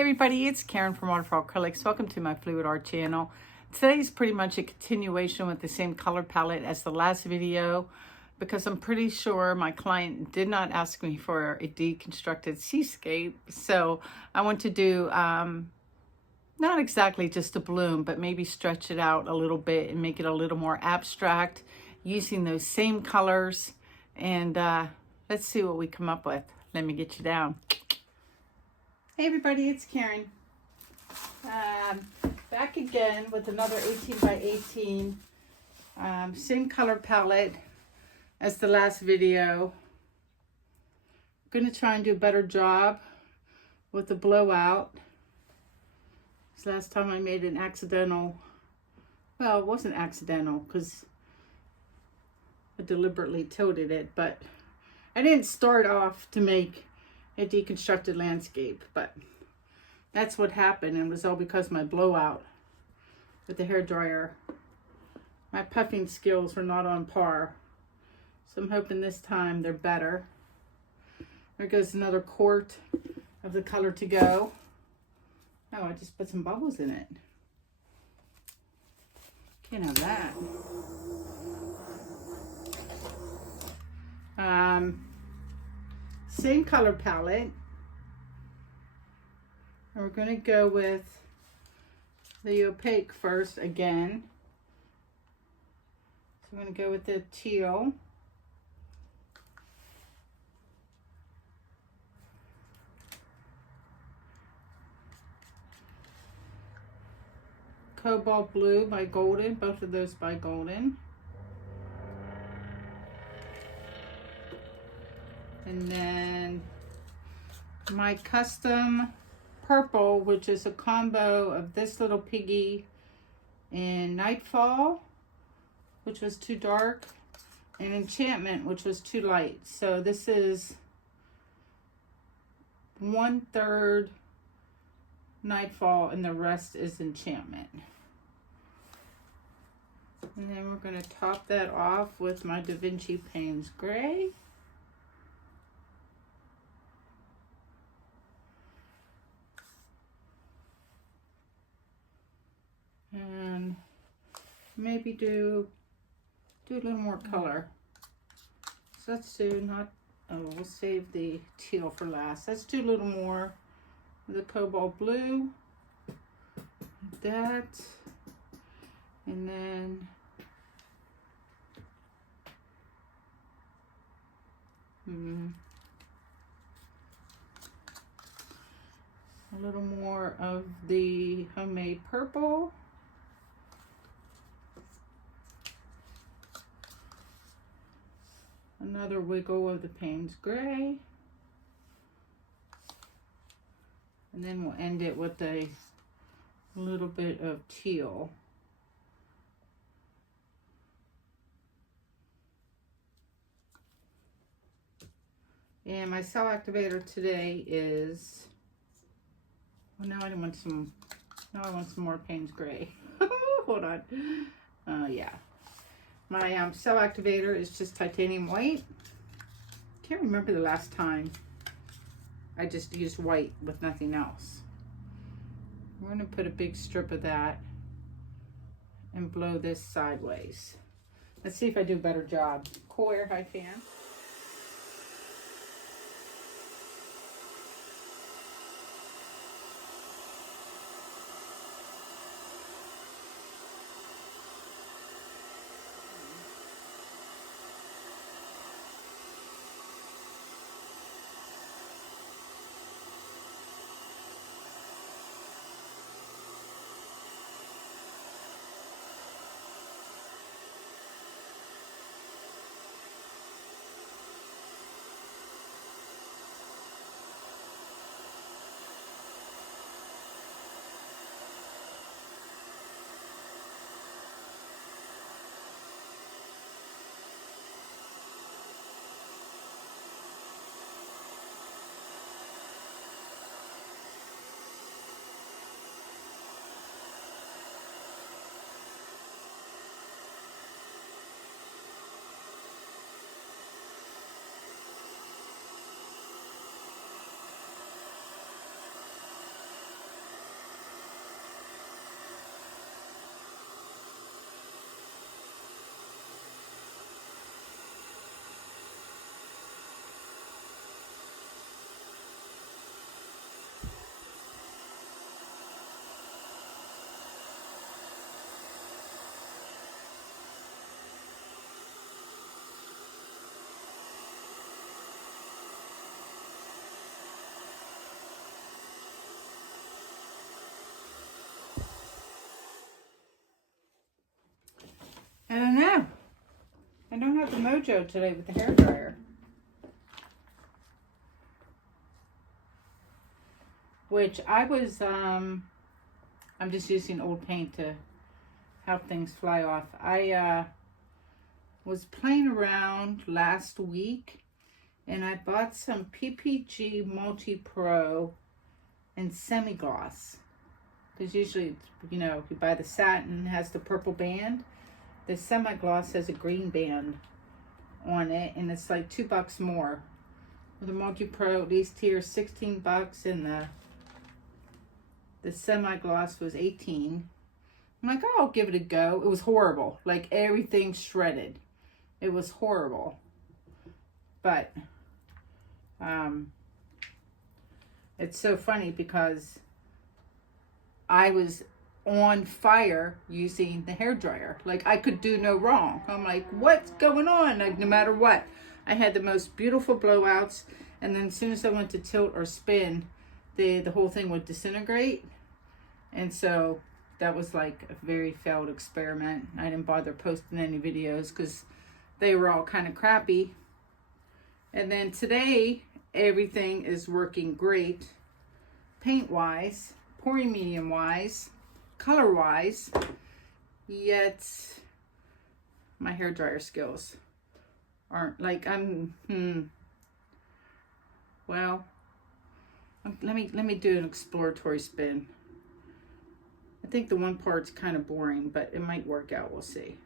Hey everybody, it's Karen from Waterfall Acrylics. Welcome to my Fluid Art channel. Today's pretty much a continuation with the same color palette as the last video because I'm pretty sure my client did not ask me for a deconstructed seascape. So I want to do not exactly just a bloom, but maybe stretch it out a little bit and make it a little more abstract using those same colors. And let's see what we come up with. Let me get you down. Hey everybody, it's Karen. Back again with another 18 by 18. Same color palette as the last video. I'm going to try and do a better job with the blowout. This last time I made an accidental, well, it wasn't accidental because I deliberately tilted it, but I didn't start off to make a deconstructed landscape, but that's what happened, and it was all because of my blowout with the hairdryer. My puffing skills were not on par, so I'm hoping this time they're better. There goes another quart of the color to go. Oh, I just put some bubbles in it. Can't have that. Same color palette. And we're going to go with the opaque first again. So I'm going to go with the teal. Cobalt blue by Golden, both of those by Golden. And then my custom purple, which is a combo of this little piggy and Nightfall, which was too dark, and Enchantment, which was too light. So this is 1/3 Nightfall and the rest is Enchantment. And then we're going to top that off with my Da Vinci Payne's Gray. And maybe do a little more color. So let's do we'll save the teal for last. Let's do a little more of the cobalt blue, like that, and then a little more of the homemade purple. Another wiggle of the Payne's Gray. And then we'll end it with a little bit of teal. And my cell activator today is, well, now I want some more Payne's Gray. Hold on. Yeah. My cell activator is just titanium white. Can't remember the last time I just used white with nothing else. We're going to put a big strip of that and blow this sideways. Let's see if I do a better job. Cool air high fan. have the mojo today with the hairdryer. Which I was, I'm just using old paint to help things fly off. I was playing around last week and I bought some PPG MultiPro and Semi-Gloss. Because usually, you know, you buy the Satin, has the purple band. The Semi-Gloss has a green band on it, and it's like $2 more. With the MultiPro, at least here, $16, and the Semi-Gloss was $18. I'm like, oh, I'll give it a go. It was horrible. Like, everything shredded. It was horrible. But, it's so funny because I was on fire using the hairdryer. Like, I could do no wrong. I'm like, what's going on? Like, no matter what. I had the most beautiful blowouts, and then as soon as I went to tilt or spin, the whole thing would disintegrate. And so that was like a very failed experiment. I didn't bother posting any videos because they were all kind of crappy. And then today, everything is working great, paint-wise, pouring medium-wise, color-wise, yet my hairdryer skills aren't like well, let me do an exploratory spin. I think the one part's kind of boring, but it might work out. We'll see.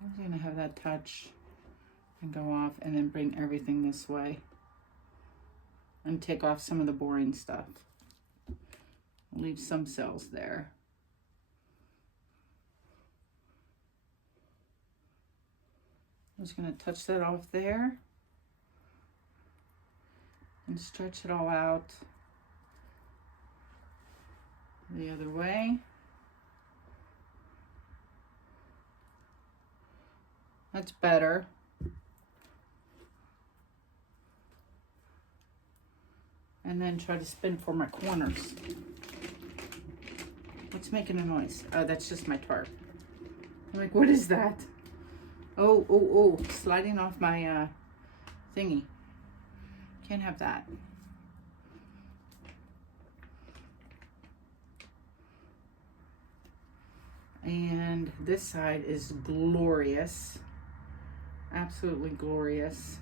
I'm just gonna have that touch and go off and then bring everything this way and take off some of the boring stuff. Leave some cells there. I'm just gonna touch that off there and stretch it all out the other way. That's better. And then try to spin for my corners. What's making a noise? Oh, that's just my tarp. I'm like, what is that? Oh, sliding off my thingy. Can't have that. And this side is glorious. Absolutely glorious.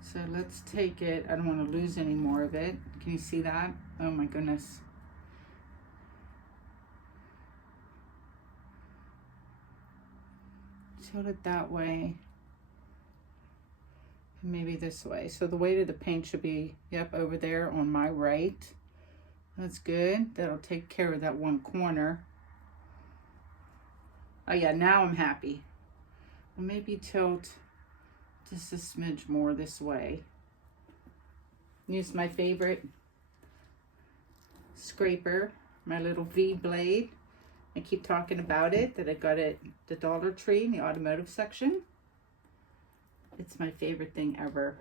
So let's take it. I don't want to lose any more of it. Can you see that? Oh my goodness. Tilt it that way. And maybe this way. So the weight of the paint should be, yep, over there on my right. That's good. That'll take care of that one corner. Oh yeah, now I'm happy. Well, maybe tilt just a smidge more this way. Use my favorite scraper, my little V blade. I keep talking about it, that I got it at the Dollar Tree in the automotive section. It's my favorite thing ever.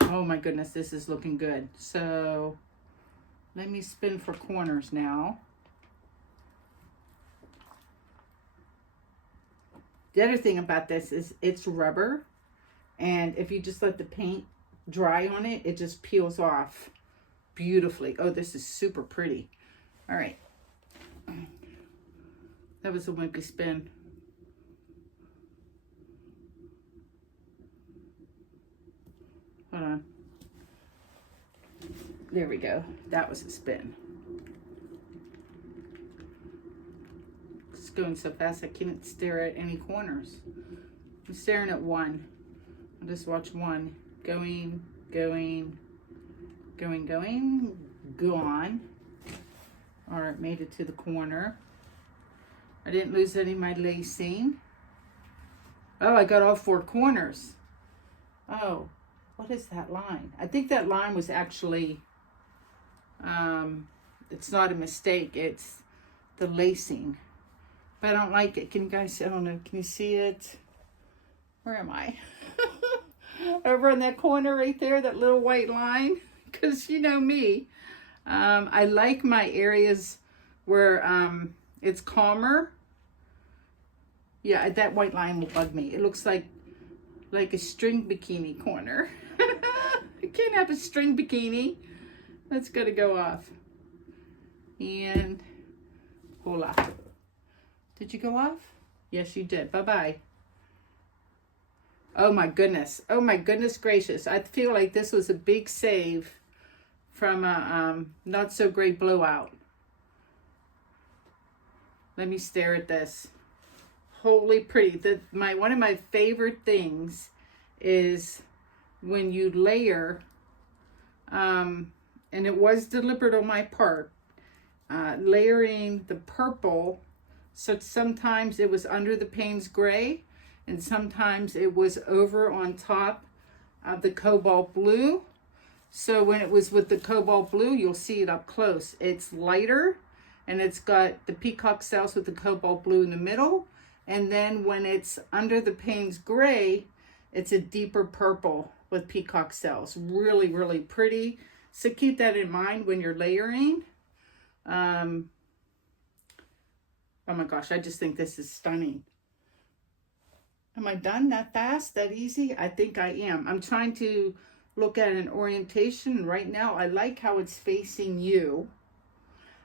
Oh my goodness, this is looking good. So let me spin for corners now. The other thing about this is it's rubber, and if you just let the paint dry on it, it just peels off beautifully. Oh, this is super pretty. All right. That was a wimpy spin. Hold on. There we go. That was a spin. It's going so fast I can't stare at any corners. I'm staring at one. I'll just watch one. Going, gone. All right, made it to the corner. I didn't lose any of my lacing. Oh, I got all four corners. Oh, what is that line? I think that line was actually, it's not a mistake. It's the lacing. but I don't like it. Can you guys, I don't know, can you see it? Where am I? Over in that corner right there, that little white line. Because you know me, I like my areas where it's calmer. Yeah, that white line will bug me. It looks like a string bikini corner. I can't have a string bikini. That's got to go off. And voila. Did you go off? Yes, you did. Bye-bye. Oh my goodness. Oh my goodness gracious. I feel like this was a big save from a not so great blowout. Let me stare at this. Holy pretty. One of my favorite things is when you layer, and it was deliberate on my part, layering the purple. So sometimes it was under the Payne's gray, and sometimes it was over on top of the cobalt blue. So when it was with the cobalt blue, you'll see it up close. It's lighter, and it's got the peacock cells with the cobalt blue in the middle. And then when it's under the Payne's gray, it's a deeper purple with peacock cells. Really, really pretty. So keep that in mind when you're layering. Oh my gosh, I just think this is stunning. Am I done that fast, that easy? I think I am. I'm trying to look at an orientation right now. I like how it's facing you.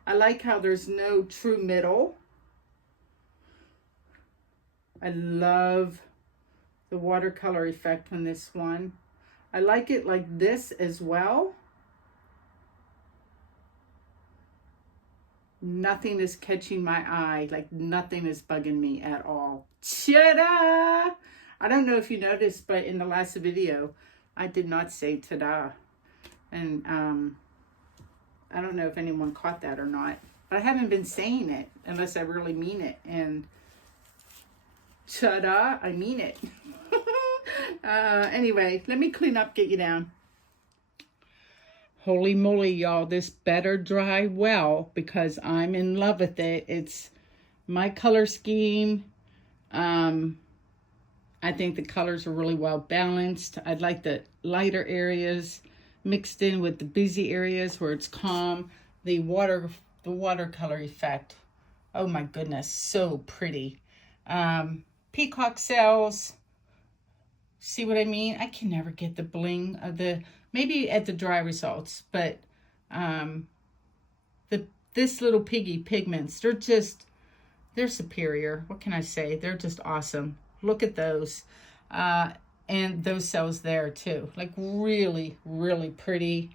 I like how there's no true middle. I love the watercolor effect on this one. I like it like this as well. Nothing is catching my eye, like nothing is bugging me at all. Ta-da! I don't know if you noticed, but in the last video, I did not say ta-da. And I don't know if anyone caught that or not. But I haven't been saying it unless I really mean it. And ta-da, I mean it. Anyway, let me clean up, get you down. Holy moly, y'all, this better dry well because I'm in love with it. It's my color scheme. I think the colors are really well balanced. I'd like the lighter areas mixed in with the busy areas where it's calm. The watercolor effect. Oh my goodness, so pretty. Peacock cells. See what I mean? I can never get the bling of maybe at the dry results, but this little piggy pigments, they're superior. What can I say? They're just awesome. Look at those. And those cells there too. Like really, really pretty.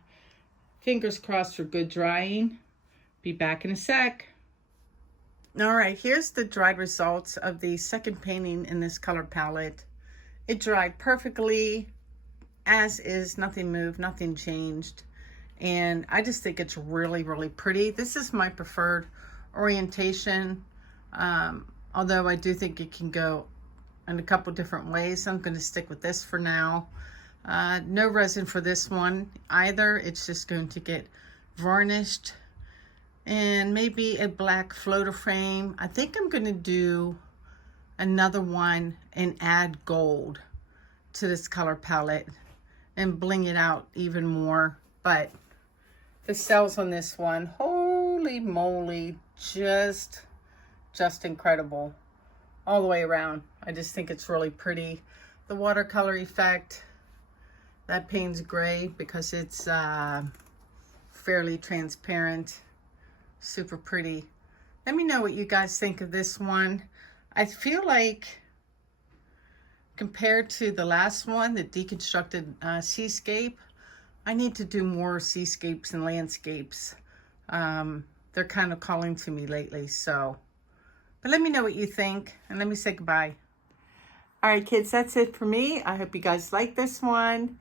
Fingers crossed for good drying. Be back in a sec. All right, here's the dried results of the second painting in this color palette. It dried perfectly, as is, nothing moved, nothing changed. And I just think it's really, really pretty. This is my preferred orientation, although I do think it can go in a couple different ways. I'm going to stick with this for now. No resin for this one either. It's just going to get varnished. And maybe a black floater frame. I think I'm going to do another one and add gold to this color palette and bling it out even more. But the cells on this one, holy moly, just incredible all the way around. I just think it's really pretty. The watercolor effect, that Payne's gray because it's fairly transparent. Super pretty. Let me know what you guys think of this one. I feel like compared to the last one, the Deconstructed Seascape, I need to do more seascapes and landscapes. They're kind of calling to me lately, so. But let me know what you think, and let me say goodbye. All right, kids, that's it for me. I hope you guys like this one.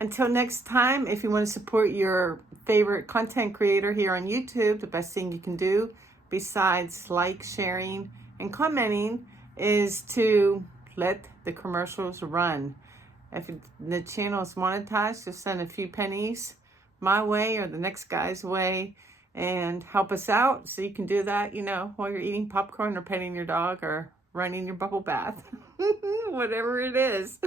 Until next time, if you want to support your favorite content creator here on YouTube, the best thing you can do, besides like, sharing, and commenting, is to let the commercials run. If the channel is monetized, just send a few pennies my way or the next guy's way, and help us out. So you can do that, you know, while you're eating popcorn or petting your dog or running your bubble bath, whatever it is.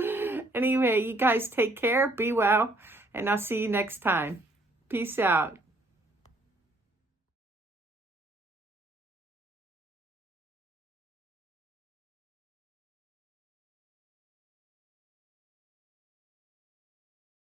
Anyway, you guys take care, be well, and I'll see you next time. Peace out.